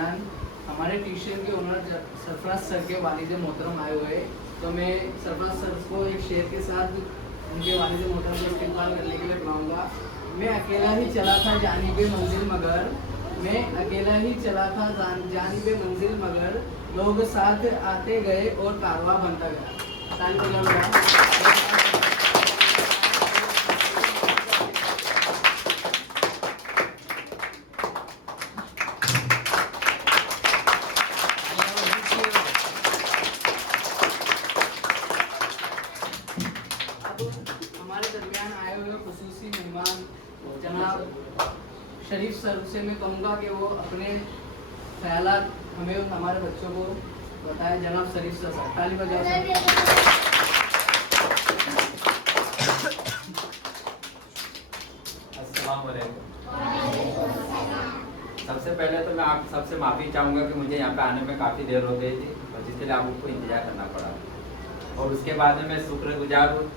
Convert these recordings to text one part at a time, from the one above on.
दरमियान हमारे ट्यूशन के ओनर सरफराज सर के वालिद मोहतरम आए हुए, तो मैं सरफराज सर को एक शेर के साथ उनके वालिद मोहतरम को इस्तेमाल करने के लिए बुलाऊँगा। मैं अकेला ही चला था जानिबे मंजिल मगर, मैं अकेला ही चला था जानिबे मंजिल मगर, लोग साथ आते गए और कारवां बनता गया। हमारे दरमियान आए हुए खुसूसी मेहमान जनाब शरीफ सर से मैं कहूँगा कि वो अपने ख्यालात हमें हमारे बच्चों को बताएं। जनाब शरीफ सर, ताली बजाओ सर। अस्सलाम वालेकुम। सबसे पहले तो मैं आप सबसे माफ़ी चाहूँगा कि मुझे यहाँ पे आने में काफ़ी देर हो गई थी और जिसके लिए आपको इंतजार करना पड़ा। और उसके बाद में मैं शुक्रगुजार हूँ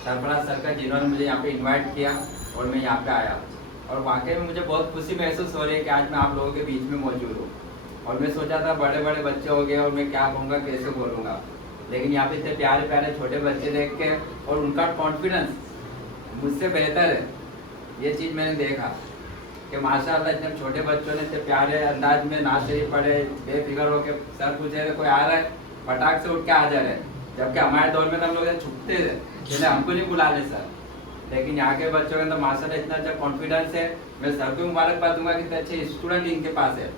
सरफराज सर का, जिन्होंने मुझे यहाँ पे इनवाइट किया और मैं यहाँ पे आया। और वाकई में मुझे बहुत खुशी महसूस हो रही है कि आज मैं आप लोगों के बीच में मौजूद हूँ। और मैं सोचा था बड़े बड़े बच्चे हो गए और मैं क्या कहूँगा, कैसे बोलूँगा, लेकिन यहाँ पे इतने प्यारे प्यारे छोटे बच्चे देख के और उनका कॉन्फिडेंस मुझसे बेहतर है, ये चीज़ मैंने देखा कि माशाल्लाह इतने छोटे बच्चों ने इतने प्यारे अंदाज में नाच शरीफ पढ़े, बेफिक्र होके सर पूछे थे कोई आ रहा है, फटाक से उठ के आ जा रहे। जबकि हमारे दौर में तो हम लोग छुपते थे, जिन्हें हमको नहीं बुलाने सर, लेकिन यहाँ के बच्चों के अंदर माशाल्लाह इतना अच्छा कॉन्फिडेंस है। मैं सर को मुबारकबाद दूंगा कि इतने अच्छे स्टूडेंट इनके पास है।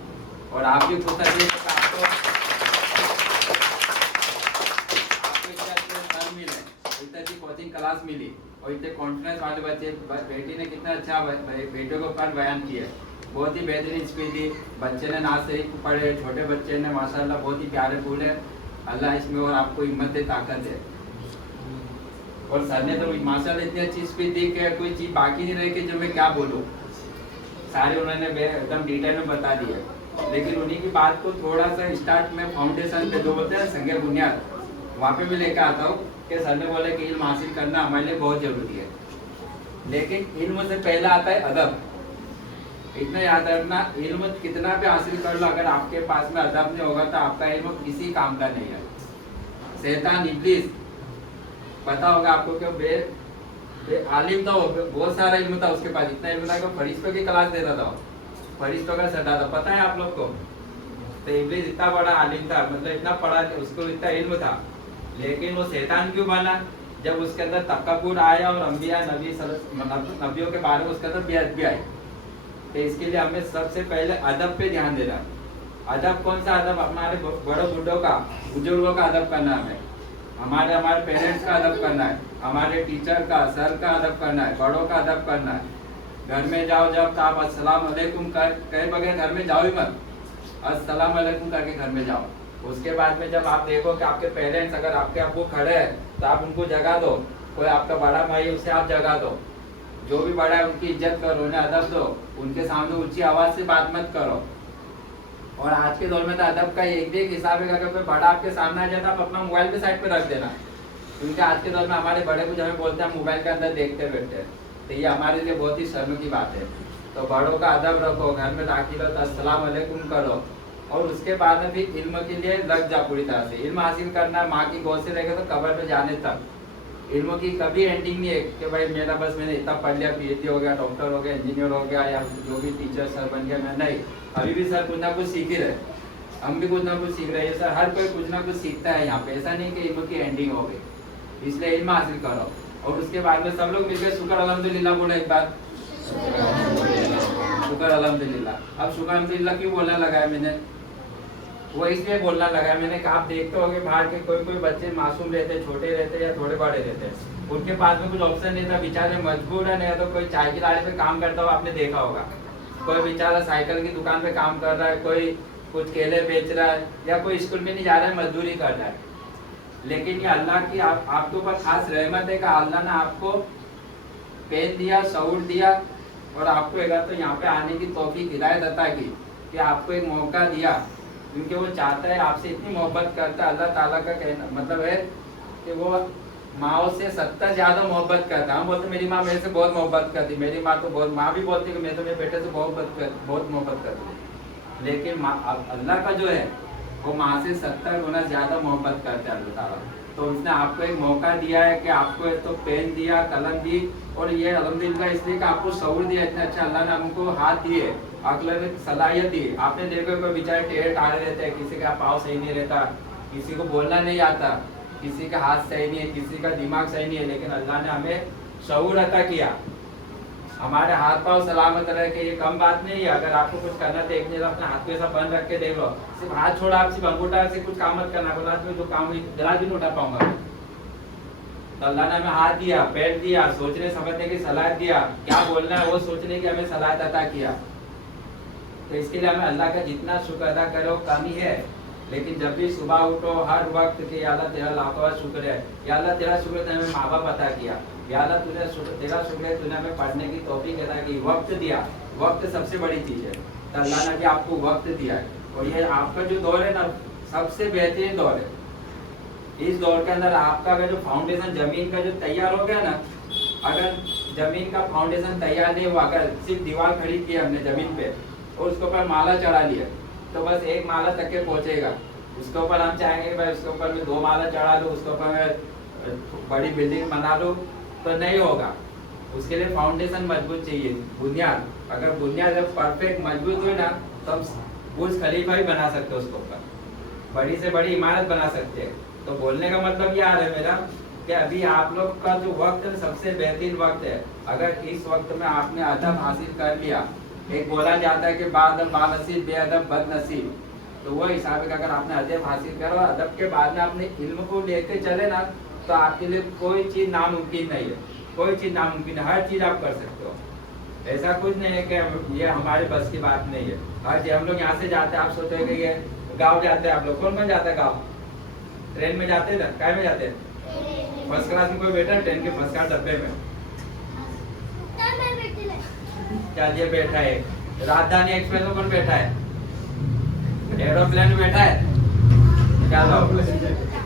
और आप भी खुश रहिए कि आपको इतने अच्छे सर मिले, इतनी अच्छी कोचिंग क्लास मिली और इतने कॉन्फिडेंस वाले बच्चे। बेटी ने कितना अच्छा बेटियों को कल बयान किया, बहुत ही बेहतरीन स्पीच दी। बच्चे ने नाच शरीफ पढ़े, छोटे बच्चे ने माशाल्लाह बहुत ही प्यारे फूल है। अल्लाह इसमें और आपको हिम्मत दे, ताकत दे। और सर ने तो माशाल्लाह इतनी अच्छी स्पीच दी कि कोई चीज़ बाकी नहीं रही कि जो मैं क्या बोलूँ, सारे उन्होंने एकदम डिटेल में बता दिया। लेकिन उन्हीं की बात को थोड़ा सा स्टार्ट में फाउंडेशन पे जो बोलते हैं संगे बुनियाद, वहाँ पे भी लेकर आता हूँ कि सर ने बोले कि इल्म हासिल करना हमारे लिए बहुत जरूरी है, लेकिन इल्म से पहले आता है अदब। इतना याद रखना, इल्म कितना भी हासिल कर लो, अगर आपके पास में अदब नहीं होगा तो आपका इल्म किसी काम का नहीं है। शैतान इब्लीस पता होगा आपको कि आलिम तो बहुत सारा इल्म था उसके पास, इतना इल्म था कि फरिश्तों की क्लास देता था, फरिश्तों का सटा था, पता है आप लोग को। तो इब्लीस इतना बड़ा आलिम था, मतलब इतना पढ़ा, उसको इतना इल्म था, लेकिन वो शैतान क्यों बना? जब उसके अंदर तकब्बुर आया और अंबिया नबियों के बारे में उसके अंदर बेअदबी भी आई। तो इसके लिए हमें सबसे पहले अदब पे ध्यान देना। अदब कौन सा अदब? हमारे बड़ों बुढ़ों का, बुजुर्गों का अदब करना है, हमारे पेरेंट्स का अदब करना है, हमारे टीचर का, सर का अदब करना है, बड़ों का अदब करना है। घर में जाओ जब तो आप अस्सलाम वालेकुम कहे बगैर घर में जाओ ही मत, अस्सलाम वालेकुम करके घर में जाओ। उसके बाद में जब आप देखो कि आपके पेरेंट्स, अगर आपके अब्बू खड़े हैं तो आप उनको जगा दो, कोई आपका बड़ा भाई है उसे आप जगा दो, जो भी बड़ा है उनकी इज्जत करो, उन्हें अदब दो, उनके सामने ऊंची आवाज से बात मत करो। और आज के दौर में तो अदब का एक भी एक हिसाब है, अगर कोई बड़ा आपके सामने आ जाता है आप अपना मोबाइल पे साइड पे रख देना, क्योंकि आज के दौर में हमारे बड़े कुछ हमें बोलते हैं मोबाइल के अंदर देखते बैठते हैं, तो ये हमारे लिए बहुत ही शर्म की बात है। तो बड़ों का अदब रखो, घर में दाखिल हो तो अस्सलाम वालेकुम करो। और उसके बाद में भी इल्म के लिए लग जा पूरी तरह से। इल्म हासिल करना माँ की गोद से लेकर तो कब्र पे जाने तक, इल्म की कभी एंडिंग नहीं है कि भाई मेरा बस मैंने इतना पढ़ लिया, पीएचडी हो गया, डॉक्टर हो गया, इंजीनियर हो गया, या जो भी टीचर सर बन गया मैं, नहीं। अभी भी सर कुछ ना कुछ सीख ही रहे, हम भी कुछ ना कुछ सीख रहे हैं सर, हर कोई कुछ ना कुछ सीखता है यहाँ पे, ऐसा नहीं कि इल्म की एंडिंग हो गई। इसलिए इल्म हासिल करो और उसके बाद में सब लोग मिलकर शुक्र अल्हम्दुलिल्लाह बोलो एक बार, शुक्र अल्हम्दुलिल्लाह। अब शुक्र अल्हम्दुलिल्लाह क्यों बोलने लगा है मैंने? वो इसलिए बोलना लगा मैंने कि आप देखते होंगे बाहर के कोई बच्चे मासूम रहते, छोटे रहते या थोड़े बड़े रहते, उनके पास में कुछ ऑप्शन नहीं था, बेचारे मजबूर है, नहीं तो कोई चाय की लारी पे काम करता हुआ आपने देखा होगा, कोई बेचारा साइकिल की दुकान पे काम कर रहा है, कोई कुछ केले बेच रहा है, या कोई स्कूल में नहीं जा रहा है, मजदूरी कर रहा है। लेकिन ये अल्लाह की आपके ऊपर खास रहमत है कि अल्लाह ने आपको पेन दिया, शऊर दिया और आपको एक तो यहाँ पे आने की तौफीक हिदायत अता की, कि आपको एक मौका दिया, क्योंकि वो चाहता है, आपसे इतनी मोहब्बत करता है। अल्लाह ताला का कहना मतलब है कि वो माँ से 70 ज्यादा मोहब्बत करता है। हम बोलते मेरी माँ मेरे से बहुत मोहब्बत करती, मेरी माँ तो बहुत, माँ भी बोलती है कि मैं तो मेरे बेटे से बहुत मोहब्बत करती हूँ। लेकिन अल्लाह का जो है वो माँ से 70 गुना ज्यादा मोहब्बत करते हैं अल्लाह ताला। तो उसने आपको एक मौका दिया है कि आपको एक तो पेन दिया, कलम दी, और ये अल्हम्दुलिल्लाह इसलिए कि आपको शऊर दिया, इतना अच्छा अल्लाह ने हमको हाथ दिए, अगले ने सलाहियत दी। आपने देखो कोई बेचारे टेढ़े टाढ़े रहते हैं, किसी का पाँव सही नहीं रहता, किसी को बोलना नहीं आता, किसी का हाथ सही नहीं है, किसी का दिमाग सही नहीं है, लेकिन अल्लाह ने हमें शऊर अता किया। हमारे हाथ पाँव सलामत रहे कि ये कम बात नहीं है। अगर आपको कुछ करना तो एक नहीं, अपने हाथ को ऐसा बंद रख के देख लो, सिर्फ हाथ छोड़ा, आप सिर्फ अंगूठा से कुछ काम मत करना, बोला तो जो काम जरा भी नहीं उठा पाऊंगा। तो अल्लाह ने हमें हाथ दिया, पैर दिया, सोचने समझने की सलाह दिया, क्या बोलना है वो सोचने की हमें सलाह अता किया। तो इसके लिए हमें अल्लाह का जितना शुक्र अदा करो कम ही है। लेकिन जब भी सुबह उठो हर वक्त के या अल्लाह तेरा लाखों शुक्र है, या अल्लाह तेरा शुक्र है हमें माँ बाप अता किया, या अल्लाह तेरा शुक्र है तूने हमें पढ़ने की तौफीक अता की, वक्त दिया। वक्त सबसे बड़ी चीज है, तो अल्लाह ने भी आपको वक्त दिया है। और ये आपका जो दौर है ना सबसे बेहतरीन दौर है। इस दौर के अंदर आपका अगर जो फाउंडेशन जमीन का जो तैयार हो गया ना, अगर जमीन का फाउंडेशन तैयार नहीं हुआ, अगर सिर्फ दीवार खड़ी की हमने जमीन पे और उसके ऊपर माला चढ़ा लिया, तो बस एक माला तक के पहुंचेगा। उसके ऊपर हम चाहेंगे कि भाई उसके ऊपर में 2 माला चढ़ा लूँ, उसके ऊपर मैं बड़ी बिल्डिंग बना लूँ, तो नहीं होगा। उसके लिए फाउंडेशन मजबूत चाहिए, बुनियाद। अगर बुनियाद जब परफेक्ट मजबूत हुई ना, तब बुर्ज खलीफा ही बना सकते हो, उसके ऊपर बड़ी से बड़ी इमारत बना सकते हैं। तो बोलने का मतलब ये आ रहा है मेरा कि अभी आप लोग का जो वक्त है सबसे बेहतरीन वक्त है। अगर इस वक्त में आपने अदब हासिल कर लिया, एक बोला जाता है कि बानसीब बेअदब बदनसीब, तो वो हिसाब है कि अगर आपने अदब हासिल करा, अदब के बाद में आपने इल्म को लेके चले ना, तो आपके लिए कोई चीज नामुमकिन नहीं है, कोई चीज नामुमकिन है, हर चीज आप कर सकते हो। ऐसा कुछ नहीं है कि ये हमारे बस की बात नहीं है। आज हम लोग यहाँ से जाते हैं, आप सोचते कि ये गाँव जाते हैं, आप लोग कौन जाता है गाँव? ट्रेन में जाते हैं, काय में जाते हैं? फर्स्ट क्लास में कोई बैठा है ट्रेन के फर्स्ट क्लास डब्बे में? चलिए बैठा है। राजधानी एक्सप्रेस में कौन बैठा है? एरोप्लेन में बैठा है? क्या लोग?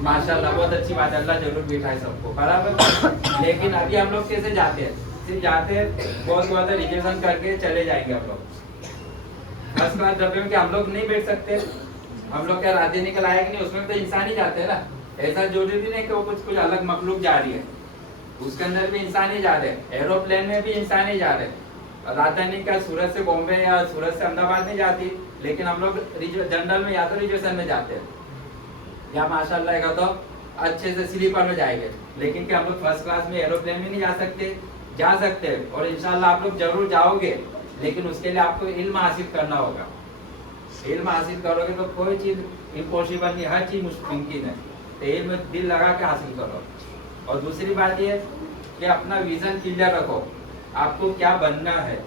माशाल्लाह, बहुत अच्छी बात है, अल्लाह जरूर बैठा है सबको, बराबर। लेकिन अभी हम लोग कैसे जाते हैं? सिर्फ जाते हैं, बहुत रिजर्वेशन करके चले जाएंगे हम लोग। फर्स्ट क्लास डब्बे में क्या हम लोग नहीं बैठ सकते? हम लोग क्या राधे निकल आए कि नहीं? उसमें तो इंसान ही जाते हैं ना। ऐसा जरूरी नहीं कि वो कुछ अलग मखलूक जा रही है, उसके अंदर भी इंसान ही जा रहे हैं। एरोप्लेन में भी इंसान ही जा रहे हैं। राजधानी क्या सूरत से बॉम्बे या सूरत से अहमदाबाद नहीं जाती, लेकिन हम लोग जनरल में या तो रिजर्वेशन में जाते हैं, या माशाल्लाह का तो अच्छे से स्लीपर में जाएंगे। लेकिन क्या हम लोग फर्स्ट क्लास में एरोप्लेन में नहीं जा सकते? जा सकते हैं, और इंशाल्लाह आप लोग जरूर जाओगे। लेकिन उसके लिए आपको इल्म हासिल करना होगा। इल्म हासिल करोगे तो कोई चीज इम्पॉसिबल नहीं, हर चीज मुमकिन है। तो इल्म दिल लगा के हासिल करो। और दूसरी बात ये कि अपना विजन क्लियर रखो, आपको क्या बनना है।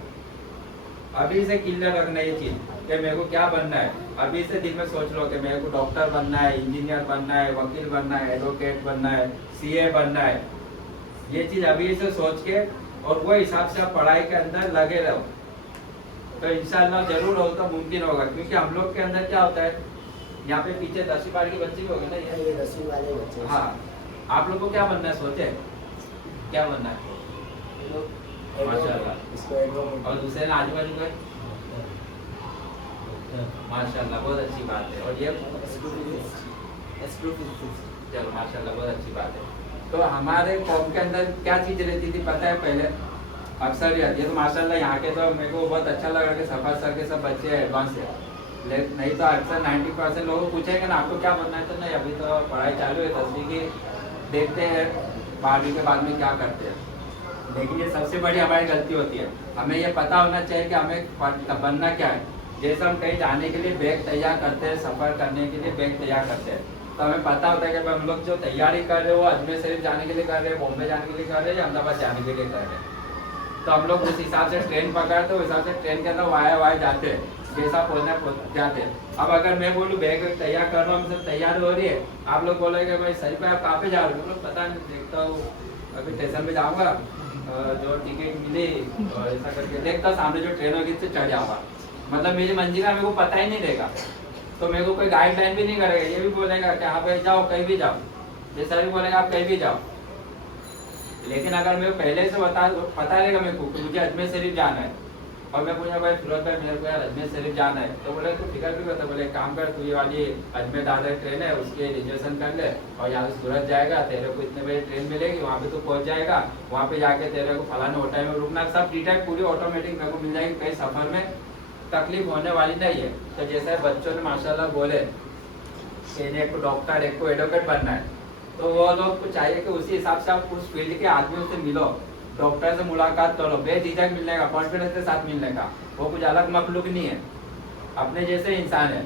अभी से क्लियर रखना ये चीज कि मेरे को क्या बनना है। अभी से दिल में सोच लो कि मेरे को डॉक्टर बनना है, इंजीनियर बनना है, वकील बनना है, एडवोकेट बनना है, सीए बनना है। ये चीज अभी से सोच के और वो हिसाब से आप पढ़ाई के अंदर लगे रहो, तो इंशाल्लाह जरूर हो तो मुमकिन होगा। क्योंकि हम लोग के अंदर क्या होता है, यहाँ पे पीछे 10वीं बार की बच्ची भी होगी ना, ये 10वीं वाले बच्चे। हाँ, आप लोग को क्या बनना है? सोचे क्या बनना है? माशाल्लाह। और दूसरे ने आजू बाजू का माशाल्लाह, बहुत अच्छी बात है। और ये चलो माशाल्लाह, बहुत अच्छी बात है। तो हमारे कौम के अंदर क्या चीज रहती थी पता है? पहले अक्सर ये तो माशाल्लाह यहाँ के तो मेरे को बहुत अच्छा लगा कि सफर सर के सब बच्चे एडवांस है। लेकिन नहीं तो अक्सर 90% लोगों को पूछेंगे ना आपको क्या बनना है, तो नहीं अभी तो पढ़ाई चालू है, 10वीं की देखते हैं, 12वीं के बाद में क्या करते हैं। लेकिन ये सबसे बड़ी हमारी गलती होती है। हमें ये पता होना चाहिए कि हमें बनना क्या है। जैसे हम कहीं जाने के लिए बैग तैयार करते हैं, सफ़र करने के लिए बैग तैयार करते हैं, तो हमें पता होता है कि हम लोग जो तैयारी कर रहे हो वो अजमेर शरीफ जाने के लिए कर रहे हैं, बॉम्बे जाने के लिए कर रहे हैं, या अहमदाबाद जाने के लिए कर रहे हैं। तो हम लोग उस हिसाब से ट्रेन पकड़ते हैं, उस हिसाब से ट्रेन के अंदर वाया जाते हैं, जैसा पहुँचना जाते हैं। अब अगर मैं बोलूँ बैग तैयार कर रहा हूँ, सब तैयार हो रही है, आप लोग बोलेंगे भाई सही पे आप कहाँ पे जा रहे हो? लोग पता नहीं, देखता हूँ अभी स्टेशन पे जाऊँगा, जो टिकट मिले और ऐसा करके देखता सामने जो ट्रेन होगी उससे चढ़ जाऊँगा। मतलब मेरी मंजिल का मेरे को पता ही नहीं रहेगा, तो मेरे को कोई गाइडलाइन भी नहीं करेगा। ये भी बोलेगा कि हाँ भाई जाओ, कहीं भी जाओ, जैसा भी बोलेगा आप कहीं भी जाओ। लेकिन अगर मेरे को पहले से पता रहेगा मेरे को कि मुझे अजमेर शरीफ जाना है, और मैं पूछा भाई फिरोज भाई मेरे को यार अजमेर शरीफ जाना है, तो बोले तू फिक्र भी करता, बोले एक काम कर, तू ये वाली अजमेर डायरेक्ट ट्रेन है उसके रिजर्वेशन कर ले और यहाँ से सूरत जाएगा, तेरे को इतने बजे ट्रेन मिलेगी, वहाँ पे तू पहुँच जाएगा, वहाँ पे जाके तेरे को फलाने होटल में रुकना, सब डिटेल पूरी ऑटोमेटिक मेरे को मिल जाएगी, कहीं सफर में तकलीफ होने वाली नहीं है। तो जैसे बच्चों ने माशाल्लाह बोले कि एक को डॉक्टर एक को एडवोकेट बनना है, तो वो लोग को चाहिए कि उसी हिसाब से आप उस फील्ड के आदमियों से मिलो, डॉक्टर से मुलाकात करो, बेझिझक मिलने का, कॉन्फिडेंस के साथ मिलने का, वो कुछ अलग मखलूक नहीं है, अपने जैसे इंसान है,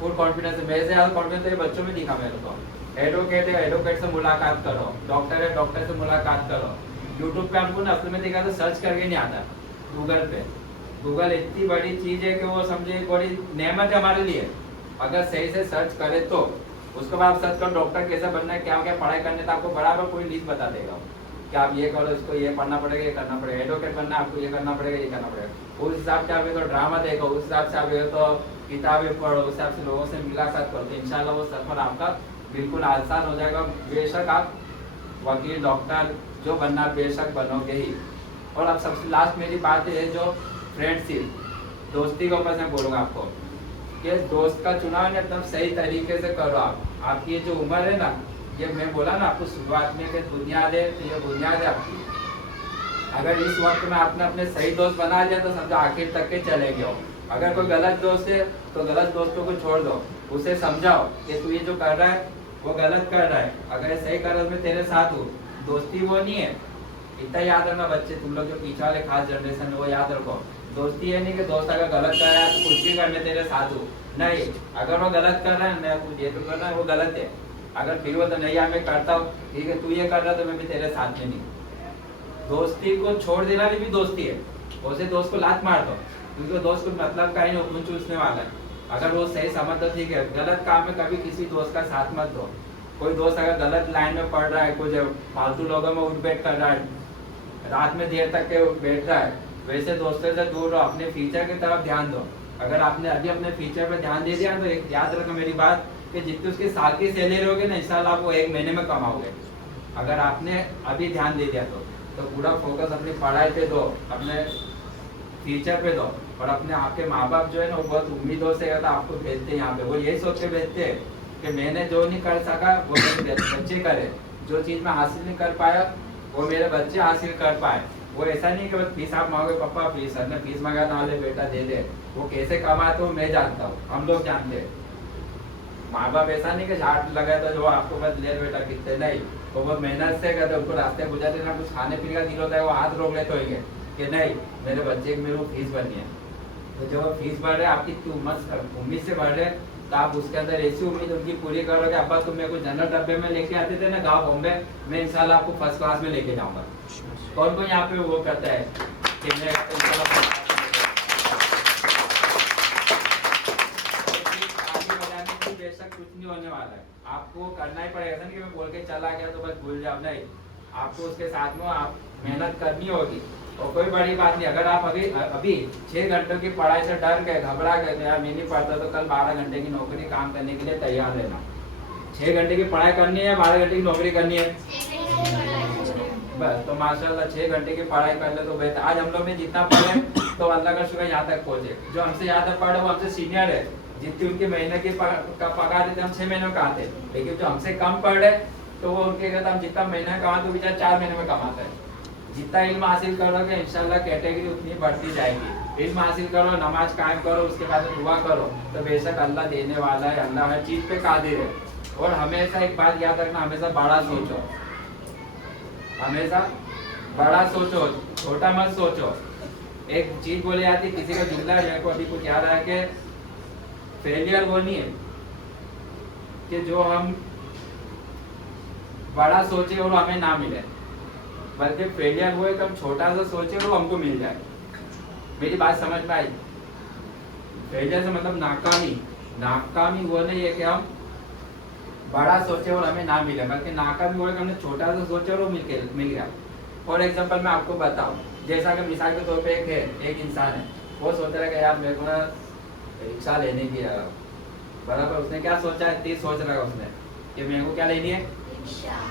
फुल कॉन्फिडेंस है। मेरे से ज़्यादा कॉन्फिडेंस ये बच्चों में दिखा मेरे को। एडवोकेट है एडवोकेट से मुलाकात करो, डॉक्टर है डॉक्टर से मुलाकात करो। यूट्यूब पे हमको असल में देखा तो सर्च करके नहीं आता, गूगल पे। गूगल इतनी बड़ी चीज़ है कि वो समझे बड़ी नेमत है हमारे लिए, अगर सही से सर्च करे तो। उसके बाद आप सर्च करो डॉक्टर कैसे बनना है, क्या क्या पढ़ाई करने, तो आपको बराबर पूरी लिस्ट बता देगा कि आप ये करो, इसको ये पढ़ना पड़ेगा, ये करना पड़ेगा, एडवोकेट बनना आपको ये करना पड़ेगा, ये करना पड़ेगा। उस हिसाब से आप तो ड्रामा देखो, उस हिसाब से आप तो किताबें पढ़ो, उस हिसाब से लोगों से मुलाकात करो, तो इंशाल्लाह वो सफर आपका बिल्कुल आसान हो जाएगा। बेशक आप वकील डॉक्टर जो बनना बेशक बनोगे ही। और अब सबसे लास्ट मेरी बात है जो फ्रेंडशिप, दोस्ती के ऊपर मैं बोलूँगा आपको कि दोस्त का चुनाव ना एकदम सही तरीके से करो आप। आपकी ये जो उम्र है ना, ये मैं बोला ना आपको शुरुआत में कि बुनियाद है, तो ये बुनियाद है आपकी। अगर इस वक्त में आपने अपने सही दोस्त बना लिया तो समझो आखिर तक के चलेंगे हो। अगर कोई गलत दोस्त है तो गलत दोस्तों को छोड़ दो, उसे समझाओ कि तू ये जो कर रहा है वो गलत कर रहा है, अगर ये सही कर रहा है मैं तेरे साथ हूँ। दोस्ती वो नहीं है, इतना याद रखना बच्चे, तुम लोग जो पीछे वाले खास जनरेशन है वो याद रखो। दोस्ती है नहीं कि दोस्त अगर गलत कर रहा है तो कुछ भी करने तेरे साथ हूँ, नहीं। अगर वो गलत कर रहा है मैं कुछ ये तो कर रहा है वो गलत है, अगर फिर वो तो नहीं यार मैं करता हूँ, ठीक है तू ये कर रहा तो मैं भी तेरे साथ में नहीं। दोस्ती को छोड़ देना भी दोस्ती है, उसे दोस्त को लात मार दो क्योंकि दोस्त को मतलब का ही नहीं चूसने वाला है। अगर वो सही समझ तो ठीक है, गलत काम में कभी किसी दोस्त का साथ मत दो। कोई दोस्त अगर गलत लाइन में पढ़ रहा है, कुछ फालतू लोगों में उठ बैठ कर रहा है, रात में देर तक के बैठ रहा है, वैसे दोस्तों से दूर रहो, अपने फ्यूचर की तरफ ध्यान दो। अगर आपने अभी अपने फ्यूचर पर ध्यान दे दिया तो एक याद रखना मेरी बात कि जितनी उसकी साल की सैलरी होगी ना इंशाल्लाह आप वो 1 महीने में कमाओगे, अगर आपने अभी ध्यान दे दिया तो पूरा फोकस अपनी पढ़ाई पे दो, अपने फ्यूचर पे दो। और अपने आपके माँ बाप जो है ना वो बहुत उम्मीदों से आपको भेजते हैं यहाँ पे, वो यही सोच के भेजते हैं कि मैंने जो नहीं कर सका वो मेरे बच्चे करे, जो चीज़ मैं हासिल नहीं कर पाया वो मेरे बच्चे हासिल कर पाए। वो ऐसा नहीं कि बस फीस आप मांगोगे पापा फीस, सर ने फीस मांगा था ले बेटा दे दे, वो कैसे कमाते हो मैं जानता हूँ, हम लोग जानते हैं। माँ बाप ऐसा नहीं कि झाट लगाए तो जो आपको बस ले बेटा कितने, नहीं, तो वो मेहनत से करते, उनको रास्ते गुजरते ना कुछ खाने पीने का दिल होता है वो हाथ रोक लेते होंगे कि नहीं मेरे बच्चे की मेरे को फीस भरनी है। तो जब फीस भर रहे आपकी उम्मीद से भर रहे तो आप उसके अंदर ऐसी उम्मीद उनकी पूरी करो कि अब्बा तुम मेरे को जनरल डब्बे में लेके आते थे ना गाँव बॉम्बे, मैं इंशाल्लाह आपको फर्स्ट क्लास में लेके जाऊंगा। कौन कौन यहाँ पे वो करता है कि मैं बेशक कुछ नहीं होने वाला है, आपको करना ही पड़ेगा। ऐसा नहीं कि मैं बोल के चला गया तो बस भूल जाओ, नहीं, आपको उसके साथ में आप मेहनत करनी होगी। और कोई बड़ी बात नहीं, अगर आप अभी 6 घंटों की पढ़ाई से डर गए घबरा गए यार मैं नहीं पढ़ता, तो कल 12 घंटे की नौकरी काम करने के लिए तैयार रहना। 6 घंटे की पढ़ाई करनी है, 12 घंटे की नौकरी करनी है बस। तो माशाल्लाह 6 घंटे की पढ़ाई कर ले तो बेहतर। आज हम लोग ने जितना पढ़े तो अल्लाह का शुक्र यहाँ तक पहुँचे। जो हमसे ज़्यादा पढ़े वो हमसे सीनियर है, जितनी उनकी महीने की पगार देते हम 6 महीने में कमाते, लेकिन जो हमसे कम पढ़े तो वो उनके कहते हम जितना महीना कमाते तो बेचारा 4 महीने में कमाता है। जितना इल्म हासिल करोगे इंशाल्लाह कैटेगरी उतनी बढ़ती जाएगी। इल्म हासिल करो, नमाज कायम करो, उसके बाद दुआ करो तो बेशक अल्लाह देने वाला है, अल्लाह हर चीज़ पे कादिर है। और हमेशा एक बात याद रखना, हमेशा बड़ा सोचो, हमेशा बड़ा सोचो, छोटा मत सोचो। एक चीज बोली जाती किसी का जुमला मेरे को अभी कुछ याद आया कि फेलियर वो नहीं है कि जो हम बड़ा सोचे और हमें ना मिले, बल्कि फेलियर वो है कि हम छोटा सा सोचे और वो हमको मिल जाए। मेरी बात समझ में आई? फेलियर से मतलब नाकामी, नाकामी वो नहीं है कि हम बड़ा सोचे और हमें ना मिले, बल्कि नाकामी वो है कि हमने छोटा सा सोचे और वो मिल गया। फॉर एग्जाम्पल मैं आपको बताऊं, जैसा कि मिसाल के तौर पे एक इंसान है, वो सोच रहा है कि यार मेरे को ना रिक्शा लेने की है, बराबर उसने क्या सोचा है, 30 सोच रहा है उसने कि मेरे को क्या लेनी है,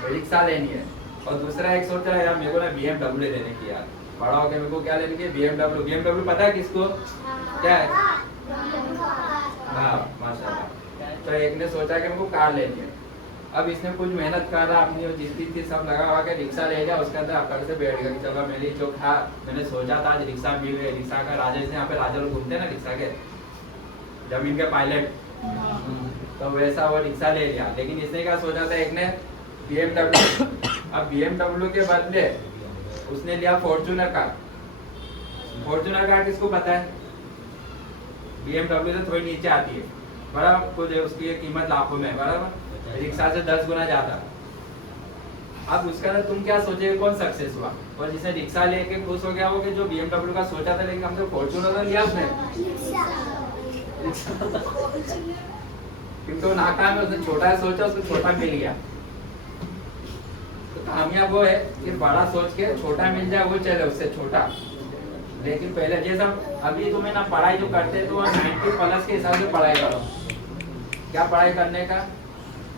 रिक्शा लेनी है। और दूसरा एक सोच रहा है यार मेरे को ना BMW लेने की यार, बड़ा होकर मेरे को क्या लेने की BMW। BMW पता है किसको क्या है? हाँ माशाल्लाह। तो एक ने सोचा कि मेरे को कार लेनी है। अब इसने कुछ मेहनत कर रहा, अपनी जितनी थी सब लगा हुआ के रिक्शा ले लिया, उसके अंदर अकड़ से बैठ गया कि चलो मेरी जो था मैंने सोचा था आज रिक्शा मिल गई। रिक्शा का राजा, जैसे यहाँ पे राजा लोग घूमते हैं ना रिक्शा के, जमीन के पायलट, तो वैसा वो रिक्शा ले लिया। लेकिन इसने क्या सोचा था, एक ने BMW। अब BMW के बदले उसने लिया फॉर्च्यूनर कार। फॉर्च्यूनर कार किसको पता है? BMW से थोड़ी नीचे आती है, बराबर, कुछ उसकी कीमत लाखों में, बराबर, रिक्शा से 10 गुना ज्यादा। अब उसका ना तुम क्या सोचेगे कौन सक्सेस हुआ? और जिसने रिक्शा लेके खुश हो गया वो कि जो BMW का सोचा था, लेकिन हमसे फॉर्च्यूनर लिया उसने, क्योंकि नाकाम है, उसने छोटा सोचा, उसको छोटा मिल गया। तो कामयाब वो है कि बड़ा सोच के छोटा मिल जाए, वो चले उससे छोटा। लेकिन पहले जैसा अभी तुम्हें ना पढ़ाई जो करते तो 90+ के हिसाब से पढ़ाई करो। क्या पढ़ाई करने का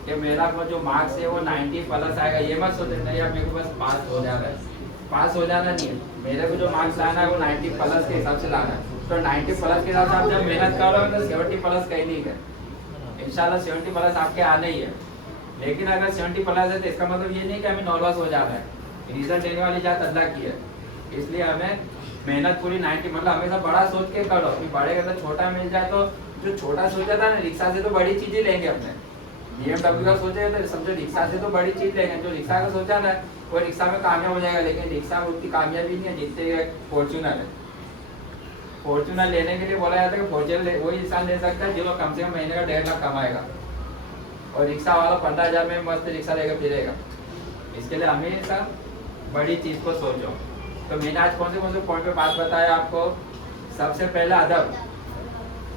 कि मेरा वो जो मार्क्स है वो 90+ आएगा, ये मत सोचे नहीं अब मेरे को बस पास हो जाना है। पास हो जाना नहीं है, मेरे को जो मार्क्स लाना है वो 90+ के हिसाब से लाना है। तो 90+ के हिसाब से आप जब मेहनत करोगे तो 70+ कहीं नहीं है, इंशाल्लाह 70+ आपके आने ही है। लेकिन अगर 70+ है तो इसका मतलब ये नहीं कि हमें नॉर्मस हो जाना है। रिजल्ट देने वाली जात अल्लाह की है, इसलिए हमें मेहनत पूरी 90, मतलब हमेशा बड़ा सोच के करो। बड़े के अंदर छोटा मिल जाए तो जो छोटा सोचा था ना रिक्शा से, तो बड़ी चीजें लेंगे अपने। BMW का सोचे तो समझो रिक्शा से तो बड़ी चीज लेंगे। जो रिक्शा का सोचा ना वो रिक्शा में कामयाब हो जाएगा, लेकिन रिक्शा में उतनी कामयाबी नहीं है जितने फॉर्च्यूनर है। फॉर्च्यूनर लेने के लिए बोला जाता है कि फॉर्च्यूनर वही इंसान ले सकता है जो कम से कम महीने का 1.5 लाख कमाएगा, और रिक्शा वाला 15,000 में मस्त रिक्शा लेकर फिरेगा। इसके लिए हमेशा बड़ी चीज को सोचो। तो मैंने आज कौन से पॉइंट पे बात बताया आपको? सबसे पहला अदब,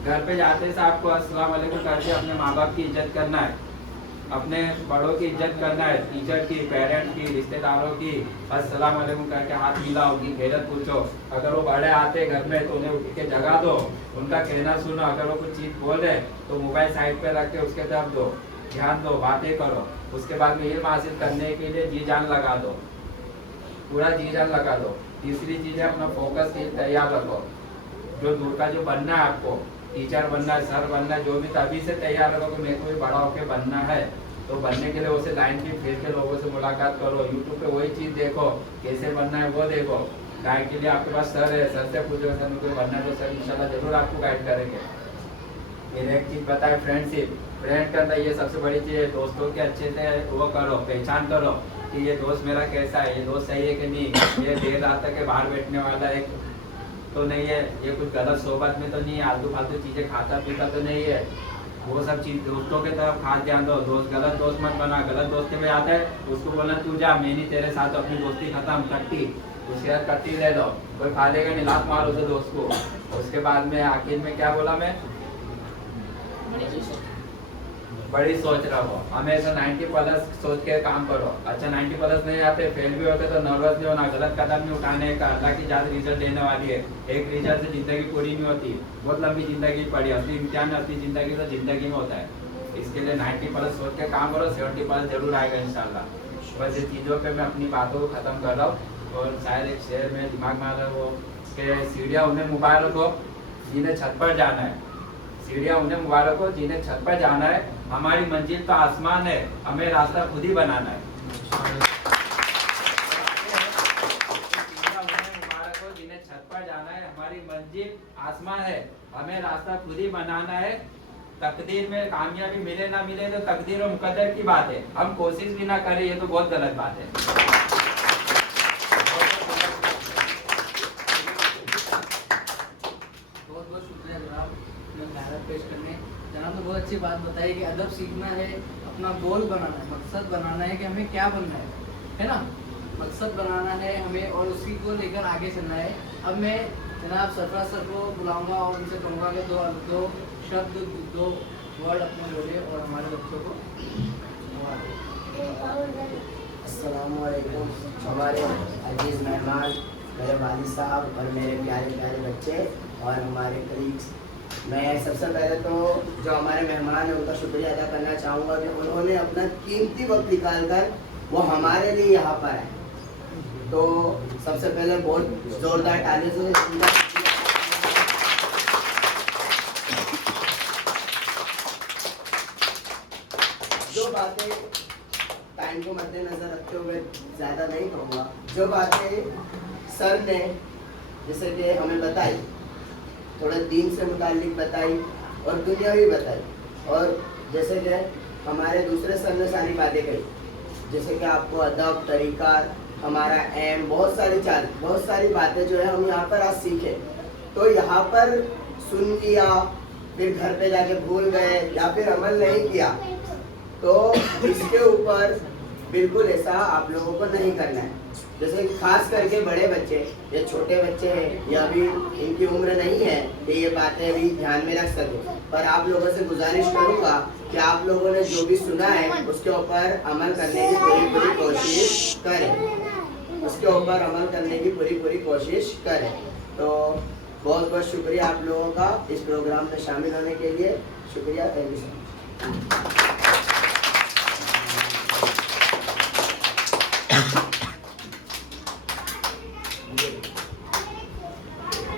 घर पे जाते से आपको अस्सलाम वालेकुम करके अपने माँ बाप की इज्जत करना है, अपने बड़ों की इज्जत करना है, टीचर की, पेरेंट्स की, रिश्तेदारों की अस्सलाम वालेकुम करके हाथ मिलाओ, उनकी खैरियत पूछो। अगर वो बड़े आते घर में तो उन्हें उठ के जगा दो, उनका कहना सुनो। अगर वो कुछ चीज़ बोल रहे तो मोबाइल साइड पे रख के उसके तरफ दो, ध्यान दो, बातें करो। उसके बाद में इल्म हासिल करने के लिए जी जान लगा दो, पूरा जी जान लगा दो। तीसरी चीज़ है अपना फोकस तैयार रखो। जो दूर का जो बनना है आपको, टीचर बनना है, सर बनना है, जो भी तभी से तैयार रखो कि मेरे को भी बड़ा होकर बनना है। तो बनने के लिए उसे लाइन की फिर के लोगों से मुलाकात करो, यूट्यूब पे वही चीज़ देखो, कैसे बनना है वो देखो। गाइड के लिए आपके पास सर है, सर से पूछो सर मुझे बनना है, तो सर इंशाल्लाह जरूर आपको गाइड करेंगे। फिर एक चीज़ बताए फ्रेंडशिप, फ्रेंड के अंदर ये सबसे बड़ी चीज़ है। दोस्तों के अच्छे से वो करो, पहचान करो कि ये दोस्त मेरा कैसा है, ये दोस्त सही है कि नहीं, ये देर रात तक के बाहर बैठने वाला है तो नहीं है, ये कुछ गलत सोबत में तो नहीं है, आलतू फालतू चीज़ें खाता पीता तो नहीं है। वो सब चीज़ दोस्तों के तरफ खास ध्यान दो। दोस्त गलत दोस्त मत बना। गलत दोस्ती में आता है उसको बोलना तू जा, मैं नहीं तेरे साथ, अपनी दोस्ती खत्म, कट्टी, उसके बाद कट्टी ले लो, कोई फायदे का नहीं, लात मारो उसे दोस्त को। उसके बाद में आखिर में क्या बोला मैं, बड़ी सोच रखो, हमेशा 90+ सोच के काम करो। अच्छा 90+ नहीं आते, फेल भी होते तो नर्वस नहीं होना, गलत कदम नहीं उठाने का। अल्लाह की ज़्यादा रिजल्ट देने वाली है, एक रिजल्ट से जिंदगी पूरी नहीं होती, बहुत लंबी जिंदगी पड़ी। असली इम्तिहान असली जिंदगी तो जिंदगी में होता है। इसके लिए 90+ सोच के काम करो, 70+ जरूर आएगा इंशाल्लाह। बस ये चीज़ों पर मैं अपनी बातों को ख़त्म कर रहा हूँ। और शायद एक शेर में दिमाग में आ रहा है वो कि सीढ़ियाँ उन्हें मुबारक हो जिन्हें छत पर जाना है, सीढ़ियाँ उन्हें मुबारक हो जिन्हें छत पर जाना है। हमारी मंजिल तो आसमान है, हमें रास्ता खुद ही बनाना है। मुबारक हो जिन्हें छत पर जाना है, हमारी मंजिल आसमान है, हमें रास्ता खुद ही बनाना है। तकदीर में कामयाबी मिले ना मिले तो तकदीर और मुकद्दर की बात है, हम कोशिश भी ना करें ये तो बहुत गलत बात है। पेश करने जनाब ने बहुत अच्छी बात बताई कि अदब सीखना है, अपना गोल बनाना है, मकसद बनाना है कि हमें क्या बनना है ना, मकसद बनाना है हमें और उसी को लेकर आगे चलना है। अब मैं जनाब सरफराज सर को बुलाऊंगा और उनसे कहूँगा कि दो शब्द, दो वर्ड अपने बोले और हमारे बच्चों को। अस्सलामु अलैकुम हमारे अजीज़ मेहमान, मेरे वालिद साहब और मेरे प्यारे प्यारे बच्चे और हमारे कलीग्स। मैं सबसे पहले तो जो हमारे मेहमान हैं उनका शुक्रिया अदा करना चाहूँगा कि उन्होंने अपना कीमती वक्त निकाल कर वो हमारे लिए यहाँ पर है। तो सबसे पहले बहुत जोरदार तालियों से जो बातें टाइम को मद्देनजर रखते हुए ज़्यादा नहीं कहूँगा, जो बातें सर ने जैसे कि हमें बताई, थोड़ा दीन से मुताल्लिक बताई और दुनियावी बताई, और जैसे कि हमारे दूसरे सर ने सारी बातें कही, जैसे कि आपको अदब, तरीका, हमारा एम, बहुत सारी बातें जो है हम यहाँ पर आज सीखे। तो यहाँ पर सुन लिया, फिर घर पे जाके भूल गए या फिर अमल नहीं किया, तो इसके ऊपर बिल्कुल ऐसा आप लोगों को नहीं करना है। जैसे खास करके बड़े बच्चे या छोटे बच्चे हैं या अभी इनकी उम्र नहीं है कि ये बातें अभी ध्यान में रख सके, पर आप लोगों से गुजारिश करूंगा कि आप लोगों ने जो भी सुना है उसके ऊपर अमल करने की पूरी कोशिश करें, उसके ऊपर अमल करने की पूरी कोशिश करें। तो बहुत बहुत शुक्रिया आप लोगों का इस प्रोग्राम में शामिल होने के लिए। शुक्रिया, थैंक यू सो मच।